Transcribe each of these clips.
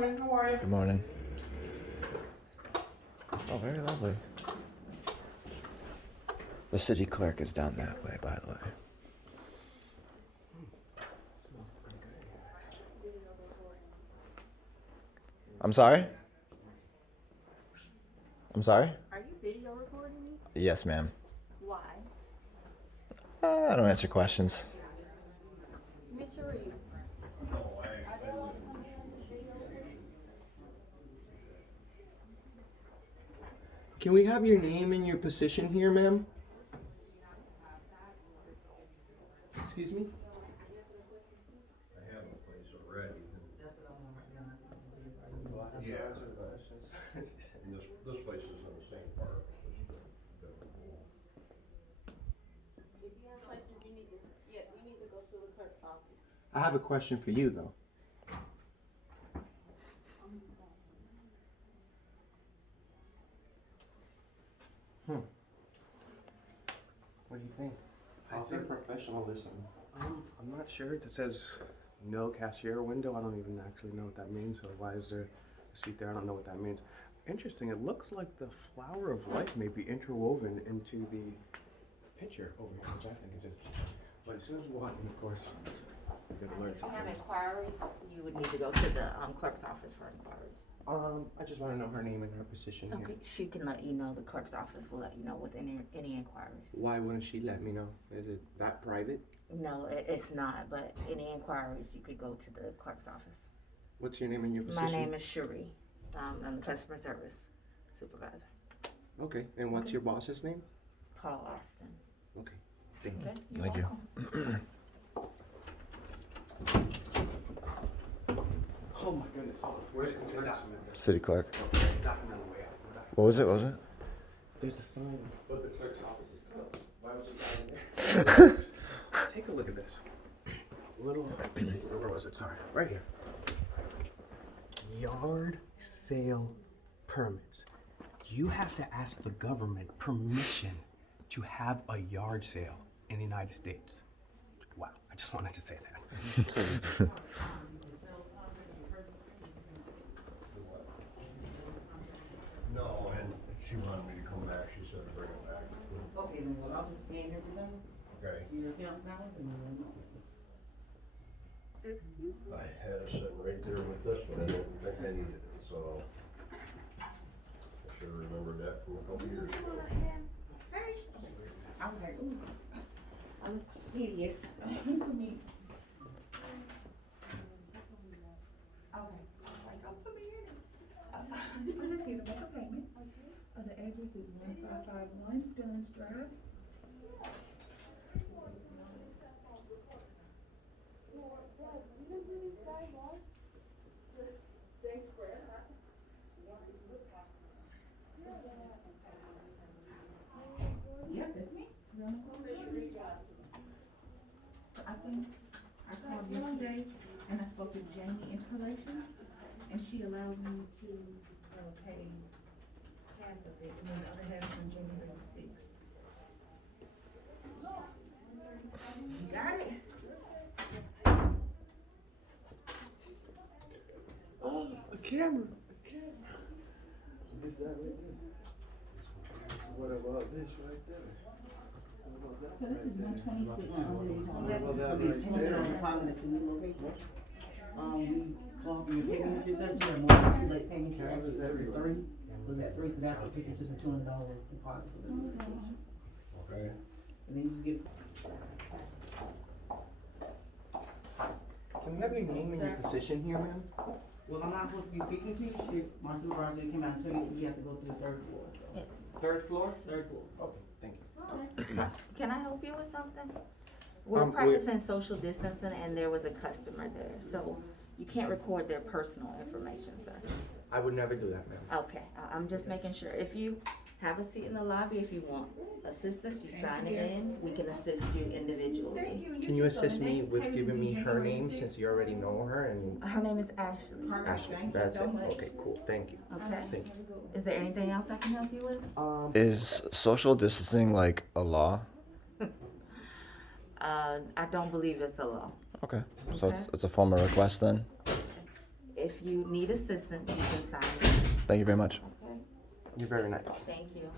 morning. How are you? Good morning. Oh, very lovely. The city clerk is down that way, by the way. I'm sorry? I'm sorry? Are you video recording me? Yes, ma'am. Why? I don't answer questions. Miss Sheree. Can we have your name and your position here, ma'am? Excuse me? I have a place already. Yeah. And this place is in the same park, it's just a different pool. If you have questions, you need to go to the clerk's office. I have a question for you, though. What do you think? I think professionalism. I'm not sure. It says no cashier window. I don't even actually know what that means. So why is there a seat there? I don't know what that means. Interesting. It looks like the flower of life may be interwoven into the picture over here, which I think is interesting. But as soon as we walk in, of course, we're gonna learn If you have something. inquiries, you would need to go to the clerk's office for inquiries. I just want to know her name and her position here. Okay, she can let you know. The clerk's office will let you know with any inquiries. Why wouldn't she let me know? Is it that private? No, it's not. But any inquiries, you could go to the clerk's office. What's your name and your position? My name is Sheree. I'm the customer service supervisor. Okay, and what's your boss's name? Paul Austin. Okay, thank you. Okay. You're Thank you. welcome. Oh my goodness. Where's the document? City clerk. Document on the way out. What was it? There's a sign. But the clerk's office is closed. Why was it down there? Take a look at this. Little, where was it? Sorry. Right here. Yard sale permits. You have to ask the government permission to have a yard sale in the United States. Wow, I just wanted to say that. No, and she wanted me to come back, she said to bring it back. Okay, then well, I'll just scan everything. Okay, Your account now, and then I had it sitting right there with this one, I didn't think I needed it, so. I should have remembered that from a couple years ago. I was like, ooh, I'm hideous. For me. Okay. I was like, oh, put me in it. I'm just here to make a payment. The address is 1551 Stearns Drive. Yep, that's me. So I think I called yesterday and I spoke to Jamie in Collections, and she allowed me to pay half of it, and then the other half on January 6th. You got it? Oh, a camera. Is that right there? What about this right there? So this is 126 under the home. What about that We right turned it there? on following the new location. We called your payment, you got your more than 2 late payments, you're actually at 3. So that 3, so that's a ticket, just a $200 deposit for the new location. Okay, And then you just get. Can we have your name and your position here, ma'am? Well, I'm not supposed to be speaking to you, my supervisor came out and told me you have to go to the 3rd floor, so. Third floor? 3rd floor. Okay, thank you. Can I help you with something? We're we- practicing social distancing and there was a customer there, so you can't record their personal information, sir. I would never do that, ma'am. Okay, I'm just making sure. If you have a seat in the lobby, if you want assistance, you sign it in. We can assist you individually. Can you assist me with giving me her name since you already know her and Her name is Ashley. Ashley? That's it. Okay, cool. Thank you. Okay. Thank you. Is there anything else I can help you with? Is social distancing like a law? I don't believe it's a law. Okay. So Okay. it's a formal request then? if you need assistance, you can sign it. Thank you very much. Okay? You're very nice. Thank you.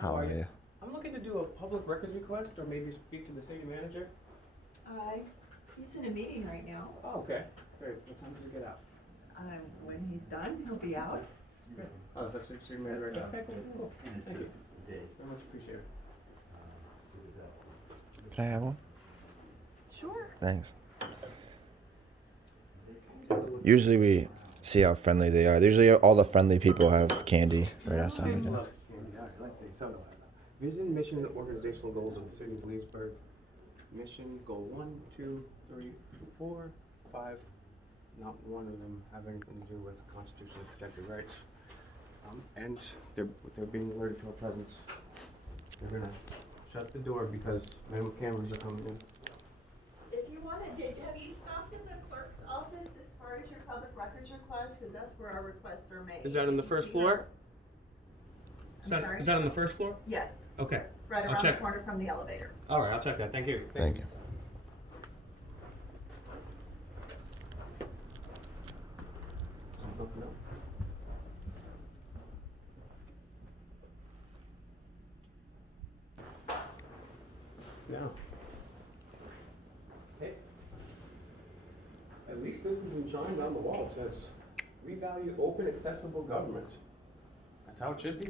How are you? I'm looking to do a public records request or maybe speak to the city manager. He's in a meeting right now. Oh, okay. Great. What time does he get out? When he's done, he'll be out. Oh, that's the city manager right now. Okay, cool. Thank you. Very much appreciated. Can I have one? Sure. Thanks. Usually we see how friendly they are. Usually all the friendly people have candy right outside. Thanks, the door. love. Candy. All right, let's see. So, vision, mission, and organizational goals of the city of Leesburg. Mission, goal 1, 2, 3, 4, 5. Not one of them have anything to do with constitutionally protected rights. And they're being alerted to our presence. They're gonna shut the door because cameras are coming in. If you wanted, have you stopped in the clerk's office as far as your public records request? Because that's where our requests are made. Is that on the first floor? I'm sorry? Is that on the first floor? Yes, Okay. right I'll around the check. corner from the elevator. All right, I'll check that. Thank you. Thank you. No. Okay. At least this is enshrined on the wall. It says, "We value open, accessible government." That's how it should be.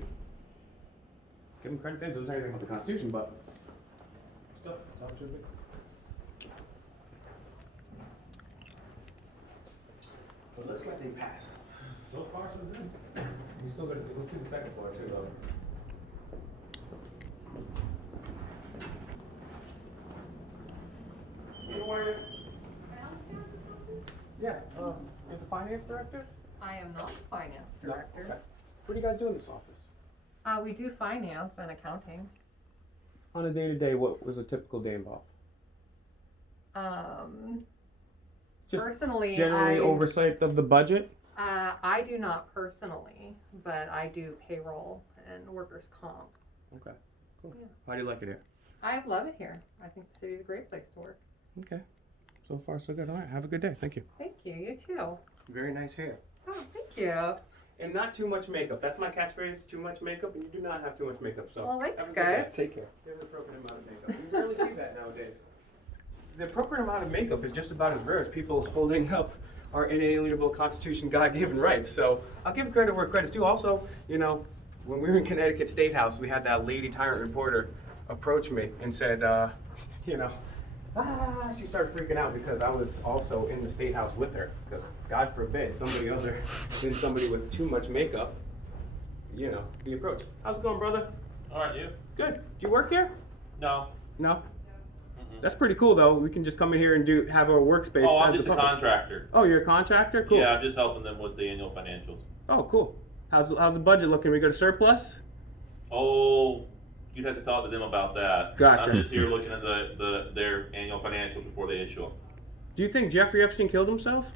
Give them credit there. Doesn't say anything about the Constitution, but still, that's how it should be. It looks like they passed. So far, so good. We still got to go to the second floor too, though. Who are you? Yeah, you're the finance director? I am not the finance No? director. Okay. What do you guys do in this office? We do finance and accounting. On a day-to-day, what was a typical day involved? Just Personally, generally oversight of the budget? I do not personally, but I do payroll and workers' comp. Okay, cool. Yeah. How do you like it here? I love it here. I think the city's a great place to work. Okay. So far, so good. All right, have a good day. Thank you. Thank you. You too. Very nice hair. Oh, thank you. And not too much makeup. That's my catchphrase, too much makeup, and you do not have too much makeup, so. Well, thanks, have a good day. guys. Take care. There's an appropriate amount of makeup. You rarely see that nowadays. The appropriate amount of makeup is just about as rare as people holding up our inalienable Constitution, God-given rights. So I'll give credit where credit's due. Also, you know, when we were in Connecticut State House, we had that lady tyrant reporter approach me and said, you know, she started freaking out because I was also in the State House with her. Because God forbid somebody other than somebody with too much makeup, you know, be approached. How's it going, brother? All right, you? Good. Do you work here? No. No? That's pretty cool, though. We can just come in here and have our workspace. Oh, I'm as just a public. contractor. Oh, you're a contractor? Cool. Yeah, I'm just helping them with the annual financials. Oh, cool. How's the budget looking? We got a surplus? Oh, you'd have to talk to them about that. Gotcha. I'm just here looking at their annual financials before they issue them. Do you think Jeffrey Epstein killed himself?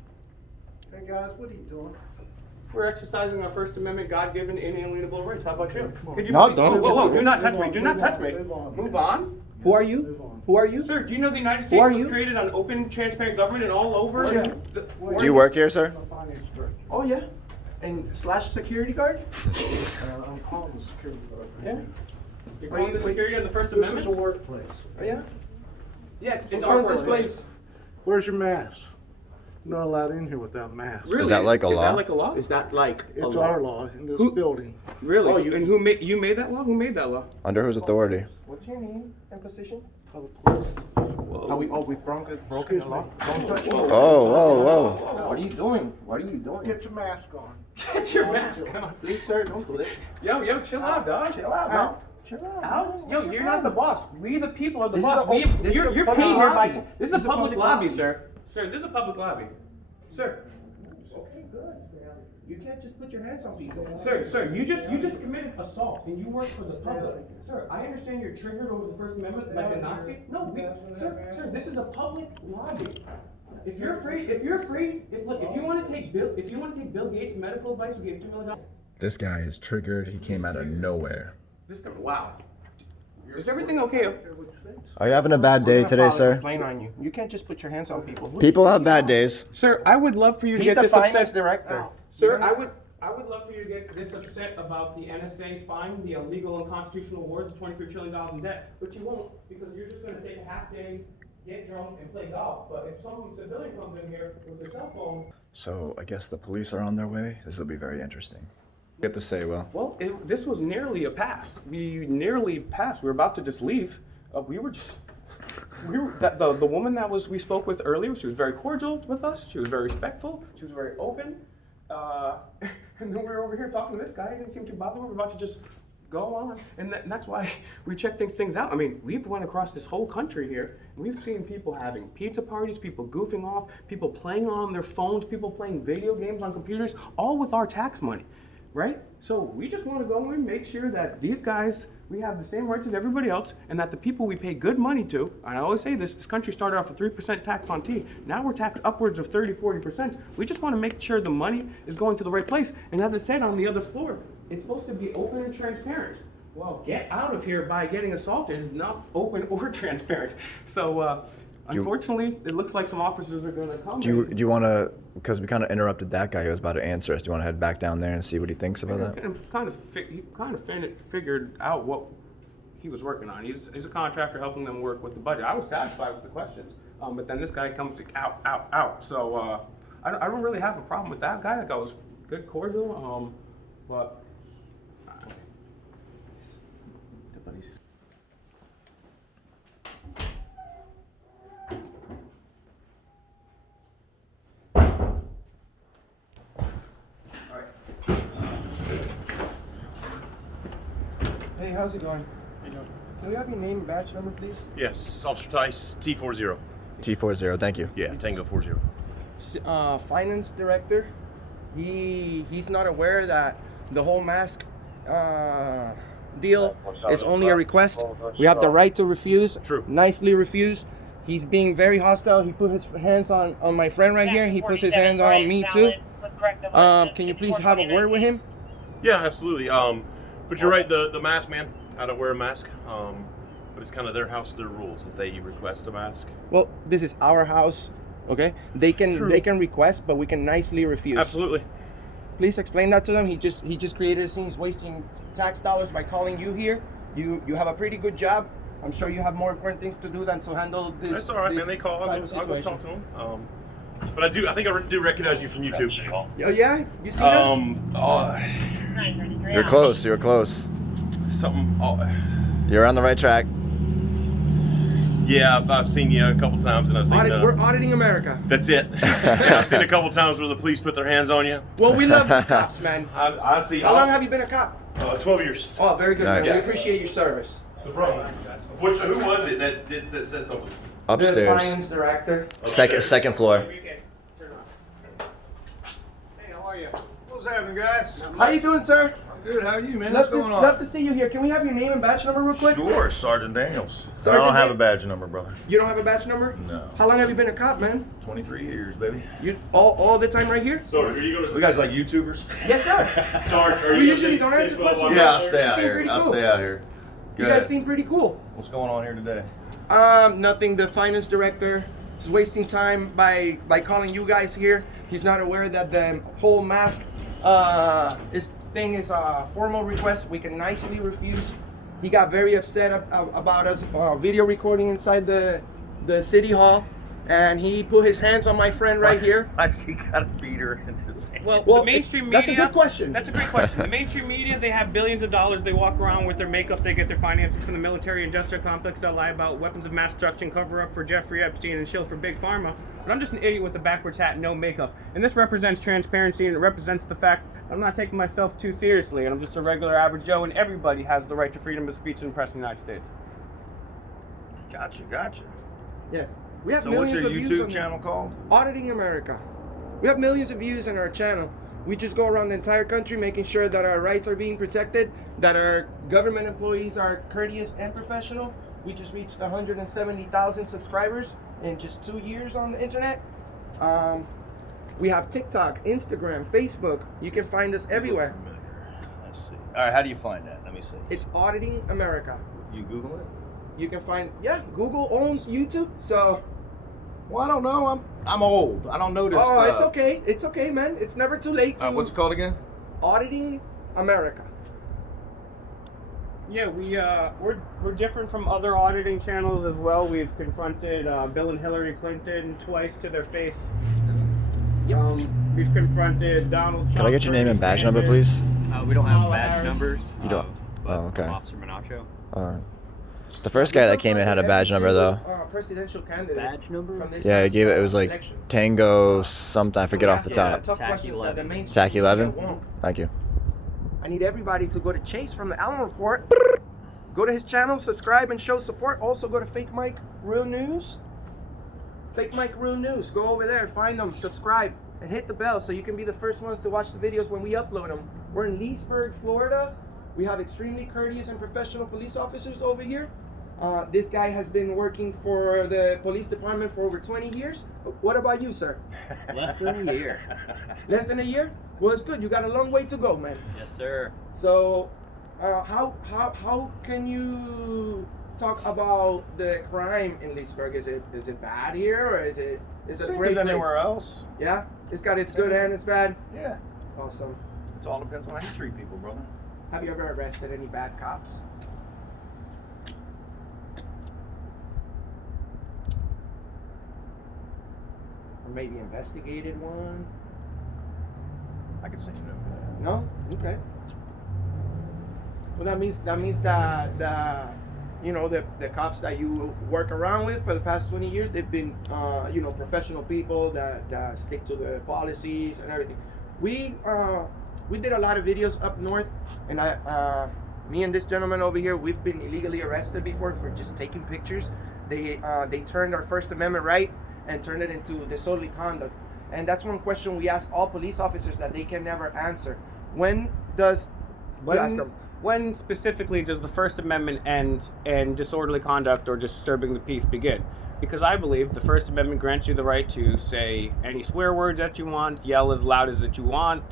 Hey guys, what are you doing? We're exercising our First Amendment God-given inalienable rights. How about you? Could you No, please- don't. Whoa, do not touch Move me. on, Do not move touch on, me. move on. Move on. Who are Move you? on. Who are you? Sir, do you know the United Who States are was you? created on open, transparent government and all over? Oh, yeah. Do you work here, sir? I'm a finance director. Oh yeah. And slash security guard? I'm calling the security guard. Yeah. You're calling the security on the First This Amendment? is a workplace. Oh yeah. Yeah, it's What our is this workplace. place? Where's your mask? You're not allowed in here without mask. Really? Is that like a Is law? that like a law? Is that like a It's law? our law in this Who- building. Really? Oh, And who made that law? Who made that law? Under whose authority? What's your name and position? Public police. Whoa. we broken the law? Don't touch me. Whoa. What are you doing? What are you doing? Get your mask on. Get your mask on. Please, sir, don't do this. Yo, chill out, dog. Chill out, bro. Chill out. Out? Yo, you're not the boss. We the people are the This boss. is a- this is You're a paid public here by. lobby. This is a public lobby, sir. Sir, this is a public lobby. Sir. Okay, good. You can't just put your hands on people. Sir, you just committed assault and you work for the public. Sir, I understand you're triggered over the First Amendment like a Nazi. No, sir, this is a public lobby. If you're afraid, if you want to take Bill Gates' medical advice, we gave $2 million. This guy is triggered. He came out of nowhere. This guy, wow. Is everything okay? Are you having a bad day today, sir? Complain on you. You can't just put your hands on people. People have bad days. Sir, I would love for you to He's get the this finance upset. director. Sir, I would love for you to get this upset about the NSA spying the illegal and constitutional awards of $23 trillion in debt, but you won't because you're just going to take a half day, get drunk, and play golf. But if some civilian comes in here with a cell phone, So I guess the police are on their way. This will be very interesting. Get to say, well, this was nearly a pass. We nearly passed. We were about to just leave. The woman that we spoke with earlier. She was very cordial with us. She was very respectful. She was very open. And then we were over here talking to this guy. He didn't seem too bothered. We were about to just go on, and that's why we check things out. I mean, we've went across this whole country here, and we've seen people having pizza parties, people goofing off, people playing on their phones, people playing video games on computers, all with our tax money. Right? So we just want to go in, make sure that these guys, we have the same rights as everybody else, and that the people we pay good money to, and I always say this country started off with 3% tax on tea. Now we're taxed upwards of 30-40%. We just want to make sure the money is going to the right place. And as I said on the other floor, it's supposed to be open and transparent. Well, get out of here by getting assaulted is not open or transparent. So, unfortunately, it looks like some officers are going to come. do you want to, because we kind of interrupted that guy who was about to answer us, do you want to head back down there and see what he thinks about that? He kind of figured out what he was working on. He's a contractor helping them work with the budget. I was satisfied with the questions, but then this guy comes out. So I don't really have a problem with that guy. That guy was good, cordial, but. Hey, how's it going? How you doing? Can we have your name and badge number, please? Yes, Officer Tice, T40. T40, thank you. Yeah, Tango 40. Finance director. He's not aware that the whole mask deal is only a request. We have the right to refuse. True. Nicely refuse. He's being very hostile. He put his hands on my friend right here. He puts his hands on me too. Can you please have a word with him? Yeah, absolutely. But you're right, the mask man, I don't wear a mask. But it's kind of their house, their rules. If they request a mask. Well, this is our house, okay? They can request, but we can nicely refuse. Absolutely. Please explain that to them. He just created a scene. He's wasting tax dollars by calling you here. You have a pretty good job. I'm sure you have more important things to do than to handle this. That's all right, man. They call. I'll go talk to them. But I think I do recognize you from YouTube. Oh yeah, you see us? You're close. You're close. You're on the right track. Yeah, I've seen you a couple times, and I've seen. We're auditing America. That's it. Yeah, I've seen a couple times where the police put their hands on you. Well, we love you cops, man. I see. How long have you been a cop? 12 years. Oh, very good. Nice. Man. We appreciate your service. No problem. Who was it that said something? The Upstairs. finance director. Second floor. Hey, how are you? What's happening, guys? How you doing, sir? I'm good. How are you, man? What's going on? Love to see you here. Can we have your name and badge number real quick? Sure, Sergeant Daniels. Sergeant I don't have Dan- a badge number, brother. You don't have a badge number? No. How long have you been a cop, man? 23 years, baby. You all the time right here? So are you going to? You guys like YouTubers? Yes, sir. Sarge, are We you usually don't answer questions. Yeah, I'll stay out seem here. pretty I'll cool. stay out here. You Good. guys seem pretty cool. What's going on here today? Nothing. The finance director is wasting time by calling you guys here. He's not aware that the whole mask thing is a formal request. We can nicely refuse. He got very upset about us video recording inside the city hall. and he put his hands on my friend right here. I see got a beater in his hand. Well, Well, the mainstream media. that's a good question. That's a great question. The mainstream media, they have billions of dollars. They walk around with their makeup. They get their financing from the military industrial complex. They'll lie about weapons of mass destruction, cover up for Jeffrey Epstein, and shill for Big Pharma. But I'm just an idiot with a backwards hat and no makeup. And this represents transparency, and it represents the fact that I'm not taking myself too seriously, and I'm just a regular average Joe, and everybody has the right to freedom of speech and press in the United States. Gotcha. Yes. We have So what's millions your of views YouTube on channel called? Auditing America. We have millions of views on our channel. We just go around the entire country making sure that our rights are being protected, that our government employees are courteous and professional. We just reached 170,000 subscribers in just 2 years on the internet. We have TikTok, Instagram, Facebook. You can find us everywhere. Let's see. All right, how do you find that? Let me see. It's Auditing America. You Google it? You can find, Google owns YouTube, so. Well, I don't know. I'm old. I don't know this stuff. It's okay. It's okay, man. It's never too late to What's it called again? Auditing America. Yeah, we're different from other auditing channels as well. We've confronted Bill and Hillary Clinton twice to their face. Yep. We've confronted Donald Trump. Can I get your name and badge number, Sanders. please? We don't have Kamala badge Harris. numbers. You don't? But Oh, okay. Officer Manacho. The first guy that came in had a badge number, though. Presidential candidate. Badge number? From this Yeah, he past, gave it. It was like election. Tango something. I forget We off the ask you top. tough TAC questions that the 11. mainstream TAC media 11. won't. Thank you. I need everybody to go to Chase from the Allen Report. Go to his channel, subscribe, and show support. Also, go to Fake Mike Real News. Fake Mike Real News. Go over there, find them, subscribe, and hit the bell so you can be the first ones to watch the videos when we upload them. We're in Leesburg, Florida. We have extremely courteous and professional police officers over here. This guy has been working for the police department for over 20 years. What about you, sir? Less than a year. Less than a year? Well, it's good. You got a long way to go, man. Yes, sir. So, how can you talk about the crime in Leesburg? Is it bad here, or is it a Same great as place? anywhere else. Yeah, it's got its good and its bad. Yeah. Awesome. It all depends on how you treat people, brother. Have you ever arrested any bad cops? Or maybe investigated one? I can say no to that. No? Okay. Well, that means that the cops that you work around with for the past 20 years, they've been professional people that stick to the policies and everything. We did a lot of videos up north, and me and this gentleman over here, we've been illegally arrested before for just taking pictures. They turned our First Amendment right and turned it into disorderly conduct. And that's one question we ask all police officers that they can never answer. When specifically does the First Amendment end and disorderly conduct or disturbing the peace begin? Because I believe the First Amendment grants you the right to say any swear words that you want, yell as loud as that you want,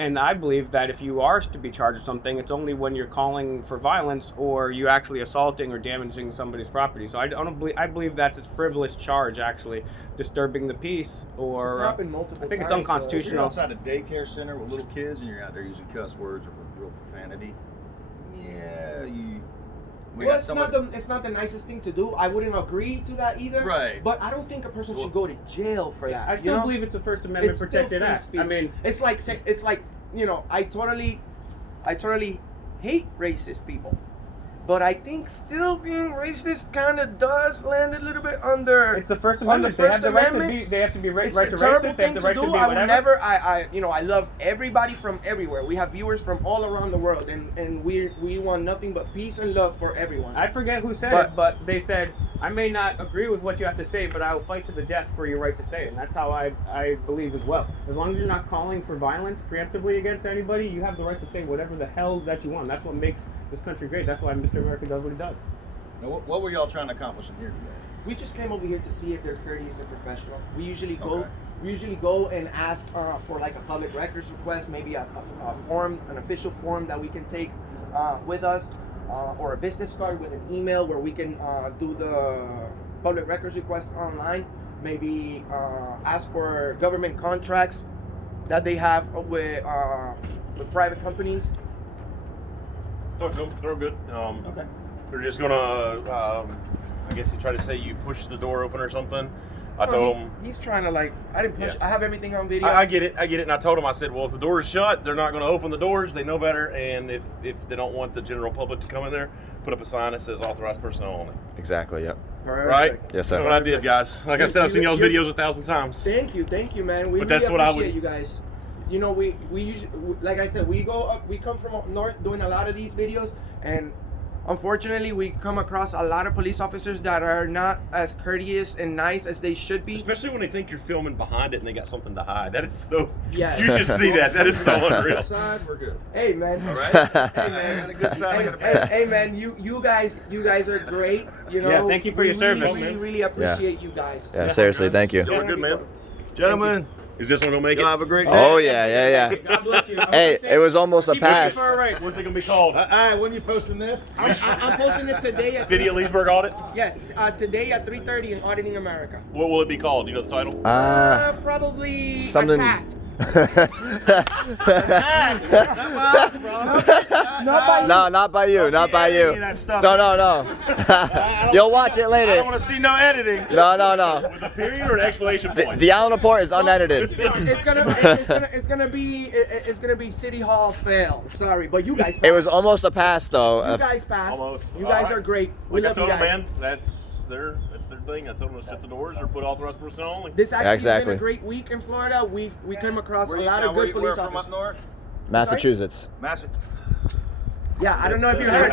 and I believe that if you are to be charged with something, it's only when you're calling for violence or you actually assaulting or damaging somebody's property. So I believe that's a frivolous charge, actually, disturbing the peace, or It's happened multiple I think it's times, so- If you're unconstitutional. outside a daycare center with little kids and you're out there using cuss words or real profanity, yeah, Well, it's not the nicest thing to do. I wouldn't agree to that either. Right. But I don't think a person should go to jail for that. I still believe it's a First Amendment It's still protected free act. speech. I mean, it's like I totally hate racist people, but I think still being racist kind of does land a little bit under. it's the First on the Amendment. They have First the right to Amendment. be. They have to be right It's to a terrible racist. They have thing the to right to do. be I would whatever. never. I love everybody from everywhere. We have viewers from all around the world, and we want nothing but peace and love for everyone. I forget who said But- it, but they said, I may not agree with what you have to say, but I will fight to the death for your right to say it. And that's how I believe as well. As long as you're not calling for violence preemptively against anybody, you have the right to say whatever the hell that you want. That's what makes this country great. That's why Mr. America does what he does. Now, what were y'all trying to accomplish in here today? We just came over here to see if they're courteous and professional. We usually go. Okay. We usually go and ask for like a public records request, maybe a form, an official form that we can take with us, or a business card with an email where we can do the public records request online. Maybe ask for government contracts that they have with private companies. They're good. Okay. They're just gonna guess he tried to say you pushed the door open or something. I No, told him. he's trying to like. I didn't push. Yeah. I have everything on video. I get it, and I told him, I said, well, if the door is shut, they're not going to open the doors. They know better, and if they don't want the general public to come in there, put up a sign that says authorized personnel only. Exactly. Yep. Right? Yes, sir. That's what I did, guys. Like I said, I've seen y'all's videos 1,000 times. Thank you, man. We But really that's what I appreciate would- you guys. You know, we usually, like I said, we go up. We come from up north doing a lot of these videos, and unfortunately, we come across a lot of police officers that are not as courteous and nice as they should be. Especially when they think you're filming behind it and they got something to hide. That is so. Yes. You should see that. That is so unreal. Side, we're good. Hey man. All right. Hey man. Got a good side, I got a bad. Hey man. You guys are great. You know. Yeah, thank you for your service. We really appreciate you guys. Yeah, seriously, thank you. Y'all are good, man. Gentlemen, Is this one gonna make it? y'all have a great day. Oh yeah. God bless you. Hey, it was almost a pass. What's it gonna be called? When you posting this? I'm posting it today. At City of Leesburg audit? Yes, today at 3:30 in Auditing America. What will it be called? Do you know the title? Probably something. Attacked. No, not by you. Not by you. No. You'll watch it I later. don't want to see no editing. No. With a period or an exclamation point? The Allen report is unedited. It's gonna be City Hall fail. Sorry, but you guys passed. It was almost a pass though. You guys passed. Almost. You guys All right. are great. We Like I love you told them, guys. man, that's their thing. I told them to shut the doors or put authorized personnel only. This actually Exactly. been a great week in Florida. We came across Where a you- lot now, of where good you- where police from up officers. north? Massachusetts. Yeah, I don't know if you heard.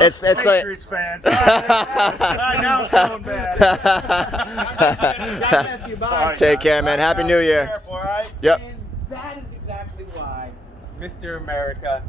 It's like. Patriots fans. Now it's going bad. God bless you. Bye. Take care, man. Happy New Year. Careful, all right? Yep. And that is exactly why Mr. America